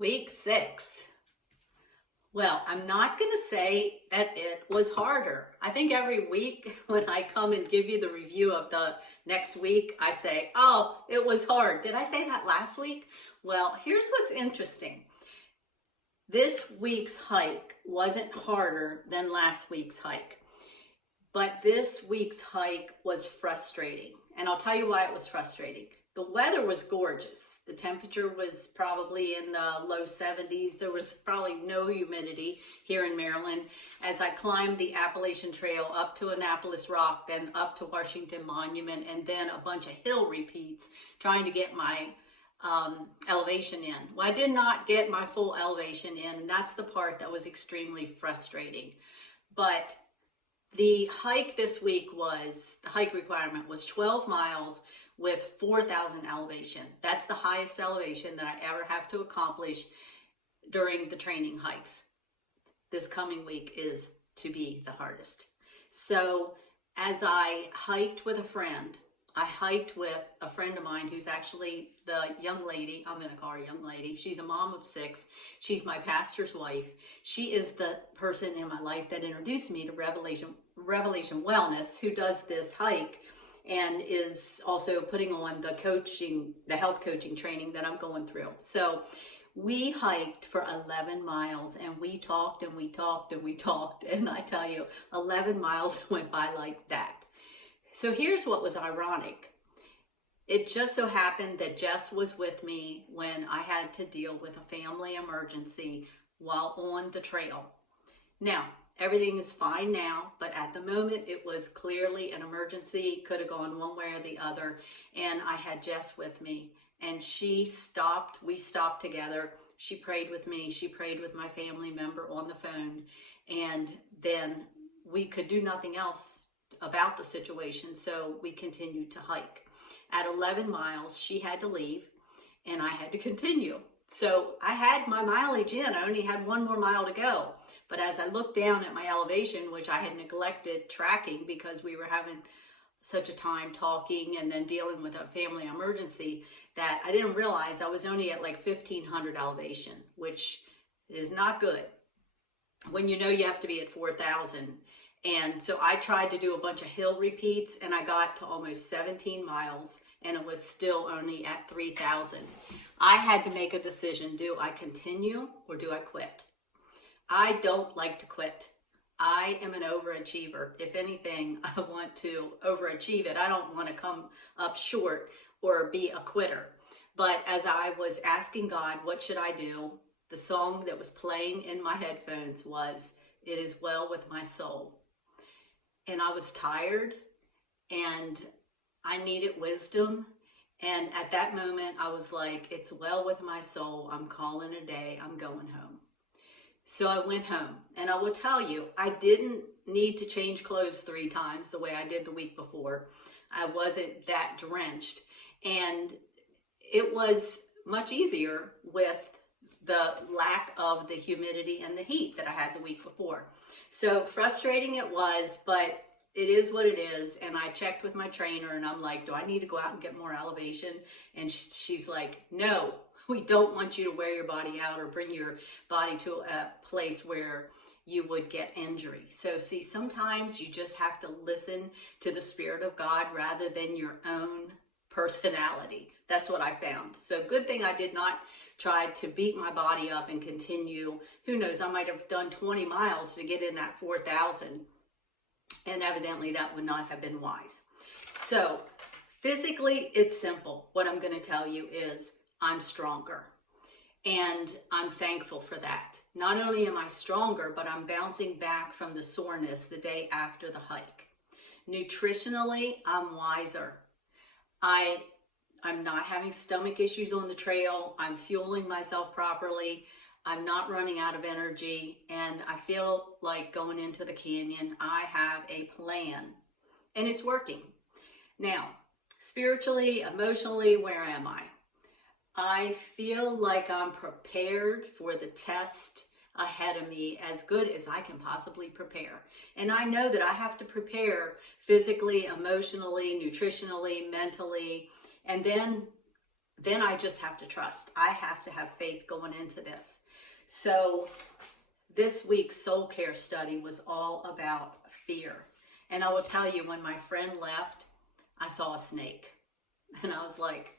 Week 6. Well, I'm not going to say that it was harder. I think every week when I come and give you the review of the next week, I say, oh, it was hard. Did I say that last week? Well, here's what's interesting. This week's hike wasn't harder than last week's hike, but this week's hike was frustrating. And I'll tell you why it was frustrating. The weather was gorgeous. The temperature was probably in the low 70s. There was probably no humidity here in Maryland. As I climbed the Appalachian Trail up to Annapolis Rock, then up to Washington Monument, and then a bunch of hill repeats trying to get my elevation in. Well, I did not get my full elevation in, and that's the part that was extremely frustrating. But the hike this week the hike requirement was 12 miles with 4,000 elevation. That's the highest elevation that I ever have to accomplish during the training hikes. This coming week is to be the hardest. So as I hiked with a friend, I hiked with a friend of mine who's actually the young lady, I'm going to call her young lady. She's a mom of 6. She's my pastor's wife. She is the person in my life that introduced me to Revelation Wellness, who does this hike and is also putting on the health coaching training that I'm going through. So we hiked for 11 miles and we talked and we talked and we talked. And I tell you, 11 miles went by like that. So here's what was ironic. It just so happened that Jess was with me when I had to deal with a family emergency while on the trail. Now, everything is fine now, but at the moment it was clearly an emergency, could have gone one way or the other, and I had Jess with me, and we stopped together. She prayed with me, she prayed with my family member on the phone, and then we could do nothing else about the situation, so we continued to hike. At 11 miles, she had to leave, and I had to continue. So I had my mileage in, I only had 1 more mile to go. But as I looked down at my elevation, which I had neglected tracking because we were having such a time talking and then dealing with a family emergency, that I didn't realize I was only at like 1,500 elevation, which is not good when you know you have to be at 4,000. And so I tried to do a bunch of hill repeats and I got to almost 17 miles and it was still only at 3,000. I had to make a decision. Do I continue or do I quit? I don't like to quit. I am an overachiever. If anything, I want to overachieve it. I don't want to come up short or be a quitter. But as I was asking God, what should I do? The song that was playing in my headphones was, "It Is Well With My Soul." And I was tired and I needed wisdom. And at that moment, I was like, it's well with my soul. I'm calling a day. I'm going home. So I went home, and I will tell you, I didn't need to change clothes 3 times the way I did the week before. I wasn't that drenched, and it was much easier with the lack of the humidity and the heat that I had the week before. So frustrating it was, but it is what it is. And I checked with my trainer and I'm like, do I need to go out and get more elevation? And she's like, no, we don't want you to wear your body out or bring your body to a place where you would get injury. So see, sometimes you just have to listen to the Spirit of God rather than your own personality. That's what I found. So good thing I did not try to beat my body up and continue. Who knows, I might have done 20 miles to get in that 4,000. And evidently that would not have been wise. So physically, it's simple. What I'm going to tell you is I'm stronger. And I'm thankful for that. Not only am I stronger, but I'm bouncing back from the soreness the day after the hike. Nutritionally, I'm wiser. I'm not having stomach issues on the trail. I'm fueling myself properly. I'm not running out of energy. And I feel like going into the canyon, I have a plan. And it's working. Now, spiritually, emotionally, where am I? I feel like I'm prepared for the test ahead of me as good as I can possibly prepare. And I know that I have to prepare physically, emotionally, nutritionally, mentally, and then then I just have to trust. I have to have faith going into this. So this week's soul care study was all about fear. And I will tell you, when my friend left, I saw a snake. And I was like,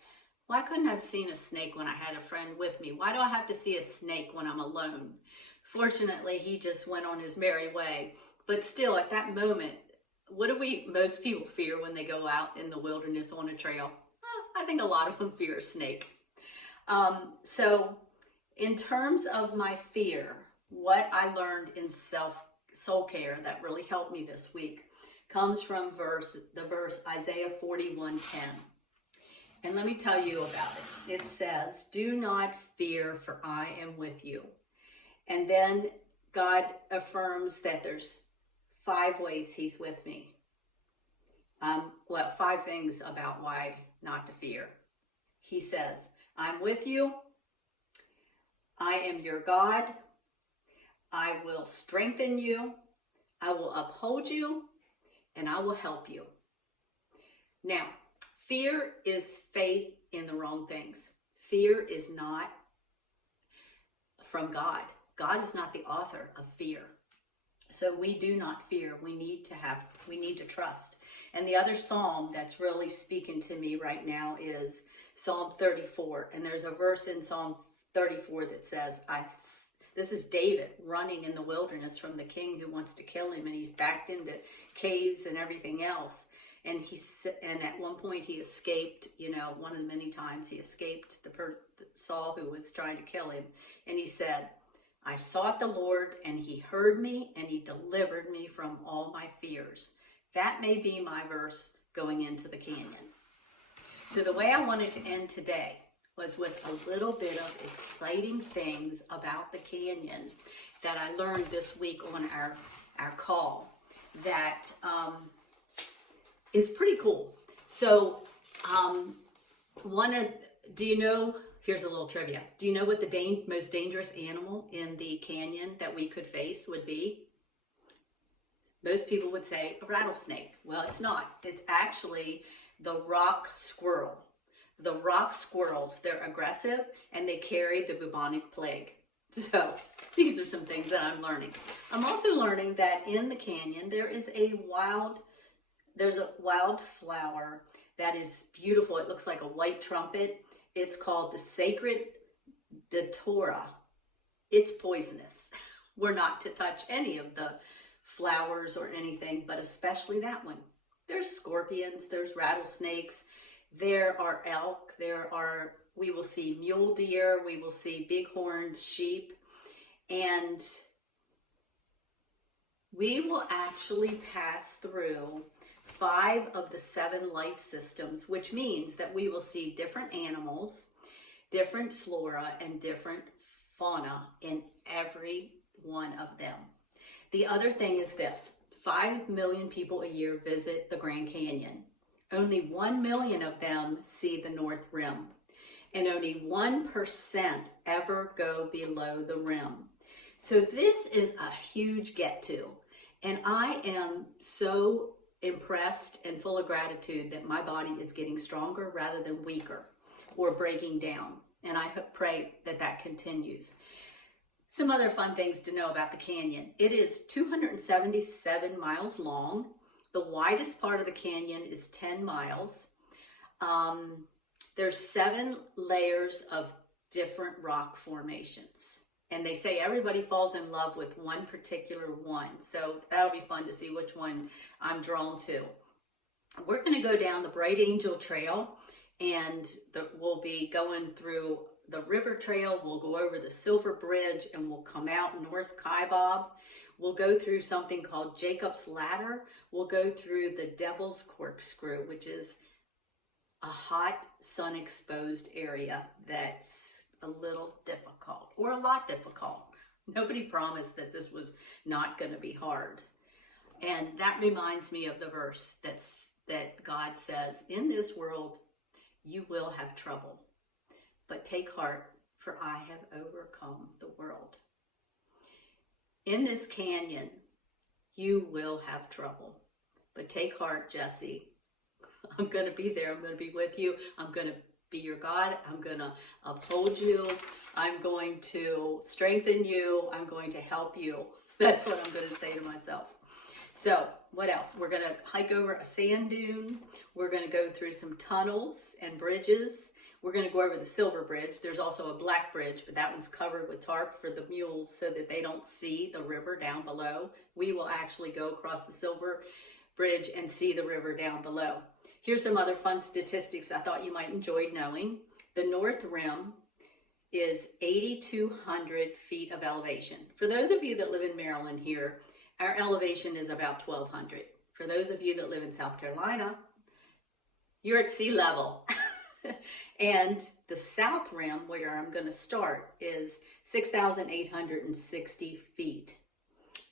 why couldn't I have seen a snake when I had a friend with me? Why do I have to see a snake when I'm alone? Fortunately, he just went on his merry way. But still, at that moment, what do most people fear when they go out in the wilderness on a trail? I think a lot of them fear a snake. So in terms of my fear, what I learned in soul care that really helped me this week comes from the verse Isaiah 41:10. And let me tell you about it. It says, "Do not fear, for I am with you." And then God affirms that there's 5 ways he's with me. 5 things about why not to fear. He says, I'm with you. I am your God. I will strengthen you. I will uphold you, and I will help you. Now, fear is faith in the wrong things. Fear is not from God. God is not the author of fear. So we do not fear. We need to trust. And the other psalm that's really speaking to me right now is Psalm 34. And there's a verse in Psalm 34 that says, this is David running in the wilderness from the king who wants to kill him, and he's backed into caves and everything else. And at one point he escaped, one of the many times he escaped Saul, who was trying to kill him. And he said, I sought the Lord, and he heard me, and he delivered me from all my fears. That may be my verse going into the canyon. So the way I wanted to end today was with a little bit of exciting things about the canyon that I learned this week on our call that is pretty cool. So here's a little trivia. Do you know what the most dangerous animal in the canyon that we could face would be? Most people would say a rattlesnake. Well, it's not. It's actually the rock squirrel. The rock squirrels, they're aggressive and they carry the bubonic plague. So these are some things that I'm learning. I'm also learning that in the canyon there's a wildflower that is beautiful. It looks like a white trumpet. It's called the sacred datura. It's poisonous. We're not to touch any of the flowers or anything, but especially that one. There's scorpions, there's rattlesnakes, there are elk, we will see mule deer, we will see bighorn sheep, and we will actually pass through 5 of the 7 life systems, which means that we will see different animals, different flora, and different fauna in every one of them. The other thing is this: 5 million people a year visit the Grand Canyon. Only 1 million of them see the North Rim, and only 1% ever go below the rim. So this is a huge get to, and I am so impressed and full of gratitude that my body is getting stronger rather than weaker or breaking down, and I pray that that continues. Some other fun things to know about the canyon. It is 277 miles long. The widest part of the canyon is 10 miles. There's 7 layers of different rock formations. And they say everybody falls in love with one particular one. So that'll be fun to see which one I'm drawn to. We're going to go down the Bright Angel Trail, and we'll be going through the river trail. We'll go over the Silver Bridge, and we'll come out North Kaibab. We'll go through something called Jacob's Ladder. We'll go through the Devil's Corkscrew, which is a hot, sun-exposed area that's a little difficult, or a lot difficult. Nobody promised that this was not going to be hard. And that reminds me of the verse that God says, in this world you will have trouble, but take heart, for I have overcome the world. In this canyon, you will have trouble, but take heart, Jesse. I'm going to be there. I'm going to be with you. I'm going to be your God. I'm going to uphold you. I'm going to strengthen you. I'm going to help you. That's what I'm going to say to myself. So what else? We're going to hike over a sand dune. We're going to go through some tunnels and bridges. We're going to go over the Silver Bridge. There's also a black bridge, but that one's covered with tarp for the mules so that they don't see the river down below. We will actually go across the Silver Bridge and see the river down below. Here's some other fun statistics I thought you might enjoy knowing. The North Rim is 8,200 feet of elevation. For those of you that live in Maryland here, our elevation is about 1,200. For those of you that live in South Carolina, you're at sea level. And the South Rim, where I'm going to start, is 6,860 feet.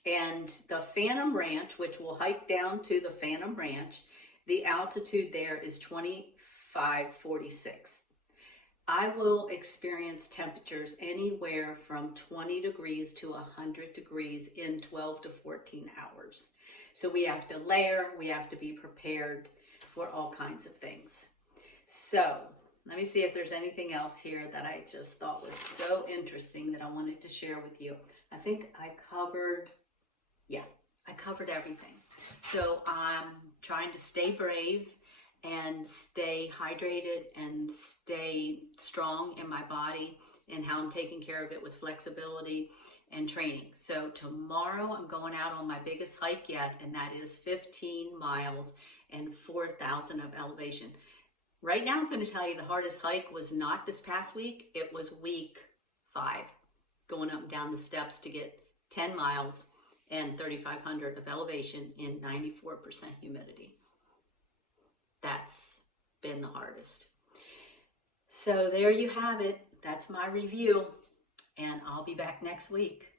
And the Phantom Ranch, which will hike down to the Phantom Ranch, the altitude there is 2,546. I will experience temperatures anywhere from 20 degrees to 100 degrees in 12 to 14 hours. So we have to layer, we have to be prepared for all kinds of things. So let me see if there's anything else here that I just thought was so interesting that I wanted to share with you. I think I covered everything. So I'm trying to stay brave and stay hydrated and stay strong in my body and how I'm taking care of it with flexibility and training. So tomorrow I'm going out on my biggest hike yet, and that is 15 miles and 4,000 of elevation. Right now I'm going to tell you the hardest hike was not this past week, it was week 5, going up and down the steps to get 10 miles and 3,500 of elevation in 94% humidity. That's been the hardest. So there you have it. That's my review, and I'll be back next week.